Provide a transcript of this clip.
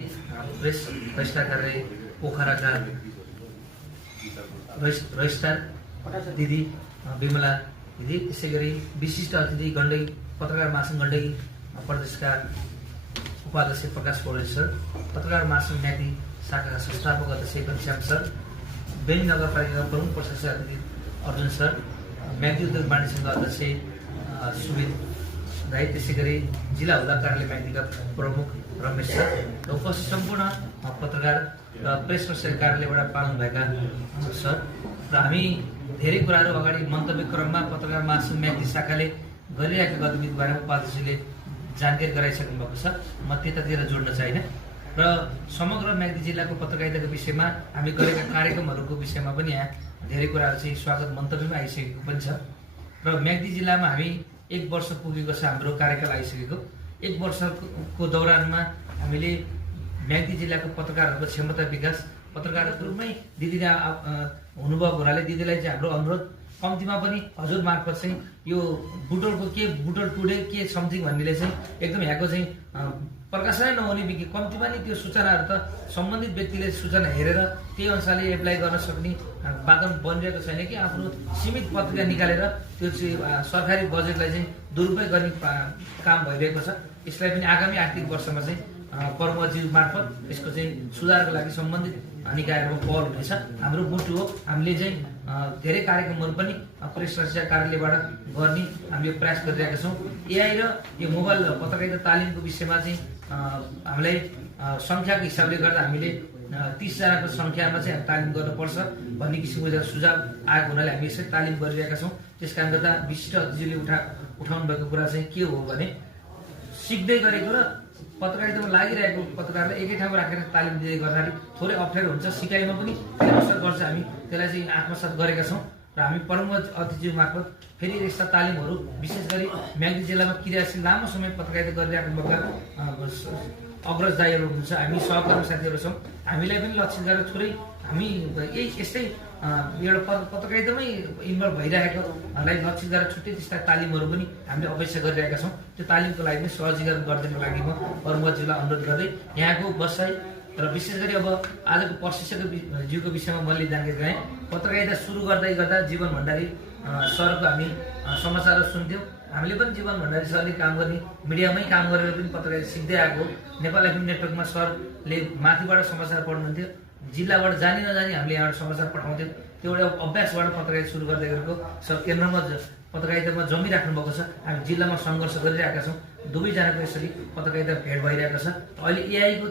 Press registrar कार्यालय पोखराका registrar दिदी विमला दिदी, त्यसै गरी विशिष्ट अतिथि गण्डकी पत्रकार महासंघ गण्डकी प्रदेशका उपाध्यक्ष प्रकाश पौडेल सर, पत्रकार महासंघ म्याग्दी शाखाका संस्थापक अध्यक्ष घनश्याम सर, बेनी नगरपालिका प्रमुख प्रशासक अतिथि अर्जुन सर, म्याग्दी उद्योग वाणिज्य सङ्घ अध्यक्ष सुमित राई, त्यसै गरी जिल्ला हुँदा कार्यालय म्याग्दीका प्रमुख रमेश सर र उपस्थित सम्पूर्ण पत्रकार र प्रेस कार्यालयबाट पाल्नुभएका सर र हामी धेरै कुराहरू अगाडि मन्तव्य क्रममा पत्रकार महासंघ म्याग्दी शाखाले गरिरहेका गतिविधि बारे उपाध्यक्षले जानकारी गराइसक्नु भएको छ। म त्यतातिर जोड्न चाहिने र समग्र म्याग्दी जिल्लाको पत्रकारिताको विषयमा हामी गरेका कार्यक्रमहरूको विषयमा पनि यहाँ धेरै कुराहरू चाहिँ स्वागत मन्तव्यमा आइसकेको पनि छ र म्याग्दी जिल्लामा हामी 1 वर्ष पुगेको छ हाम्रो कार्यकाल आइसकेको। 1 वर्षको दौरानमा हामीले म्याग्दी जिल्लाको पत्रकारहरूको क्षमता विकास, पत्रकारको रूपमै दिदीले हुनुभएको हुनाले दिदीलाई चाहिँ हाम्रो अनुरोध कम्तीमा पनि हजुर मार्फत चाहिँ यो बुटोलको के बुटोल टुडे के समथिङ भन्नेले चाहिँ एकदम यहाँको चाहिँ प्रकाशनै नहुने बिकि कम्तीमा नि त्यो सूचनाहरू त सम्बन्धित व्यक्तिले सूचना हेरेर त्यही अनुसारले एप्लाई गर्न सक्ने वातावरण बनिरहेको छैन कि आफ्नो सीमित पत्रिका निकालेर त्यो चाहिँ सरकारी बजेटलाई चाहिँ दुरुपयोग गर्ने काम भइरहेको छ। यसलाई पनि आगामी आर्थिक वर्षमा चाहिँ प्रमुखज्यू मार्फत यसको चाहिँ सुधारको लागि सम्बन्धित निकायहरूको पहल हुनेछ। हाम्रो मुटु हो, हामीले चाहिँ धेरै कार्यक्रमहरू पनि प्रेस रक्षा कार्यालयबाट गर्ने हामीले प्रयास गरिरहेका छौँ। एआई र यो मोबाइल पत्रकारिता तालिमको विषयमा चाहिँ हामीलाई सङ्ख्याको हिसाबले गर्दा हामीले 30 जनाको सङ्ख्यामा चाहिँ तालिम गर्नुपर्छ भन्ने किसिमको सुझाव आएको हुनाले हामी यसरी तालिम गरिरहेका छौँ। त्यस कारणले गर्दा विशिष्ट अतिथिले उठाउनु भएको कुरा चाहिँ के हो भने सिक्दै गरेको र पत्रकारितामा लागिरहेको पत्रकारलाई एकै ठाउँमा राखेर तालिम दिँदै गर्दाखेरि थोरै अप्ठ्यारो हुन्छ, सिकाइमा पनि असर गर्छ। हामी त्यसलाई चाहिँ आत्मसात गरेका छौँ र हामी प्रमुख अतिथि मार्फत फेरि यस्ता तालिमहरू विशेष गरी म्याग्दी जिल्लामा क्रियाशील लामो समय पत्रकारिता गरिराख्नुभएका अग्रज दाइहरू हुनुहुन्छ, हामी सहकर्मी साथीहरू छौँ। हामीलाई पनि लक्षित गरेर थोरै हामी यस्तै एउटा पत्रकारितामै इन्भल्भ भइरहेकोलाई लक्षित गरेर छुट्टै त्यस्ता तालिमहरू पनि हामीले अपेक्षा गरिरहेका छौँ। त्यो तालिमको लागि पनि सहजीकरण गरिदिनको लागि म प्रमुखज्यूलाई अनुरोध गर्दै यहाँको बसाइ र विशेष गरी अब आजको प्रशिक्षक ज्यूको विषयमा मैले जानकारी गराएँ। पत्रकारिता सुरु गर्दा जीवन भण्डारी सरको हामी समाचारहरू सुन्थ्यौँ। हामीले पनि जीवन भण्डारी सरले काम गर्ने मिडियामै काम गरेर पनि पत्रकारिता सिक्दै आएको। नेपाल एफएम नेटवर्कमा सरले माथिबाट समाचार पढ्नुहुन्थ्यो, जिल्लाबाट जानी नजानी हामीले यहाँबाट समाचार पठाउँथ्यौँ। त्यो एउटा अभ्यासबाट पत्रकारिता सुरु गर्दै गरेको सर केन्द्रमा पत्रकारितामा जमिराख्नु भएको छ। हामी जिल्लामा सङ्घर्ष गरिरहेका छौँ। दुवैजनाको यसरी पत्रकारिता भेट भइरहेको छ। अहिले एआईको